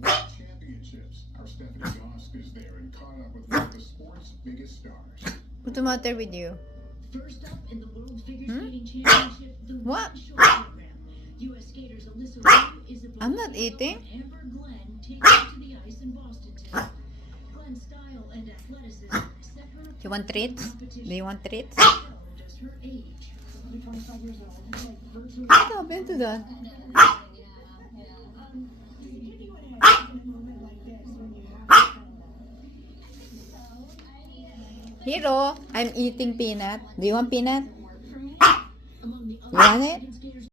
World Championships. Our Stephanie Gosk is there and caught up with one of the sport's biggest stars. What's the matter with you? First up in the World Figure Skating Championship, the What? One Short program. U.S. skaters Alyssa Wu, Isabel I'm not Steele, eating. and Amber Glenn take it to the ice in Boston today. Glenn's style and athleticism set her apart You want treats? from competition. Do you want treats? So does her age. I'll be 25 years old. It's like virtually. What happened to that? Can you imagine a moment like this when you have Hero, I'm eating peanut. Do you want peanut? Among the You want it?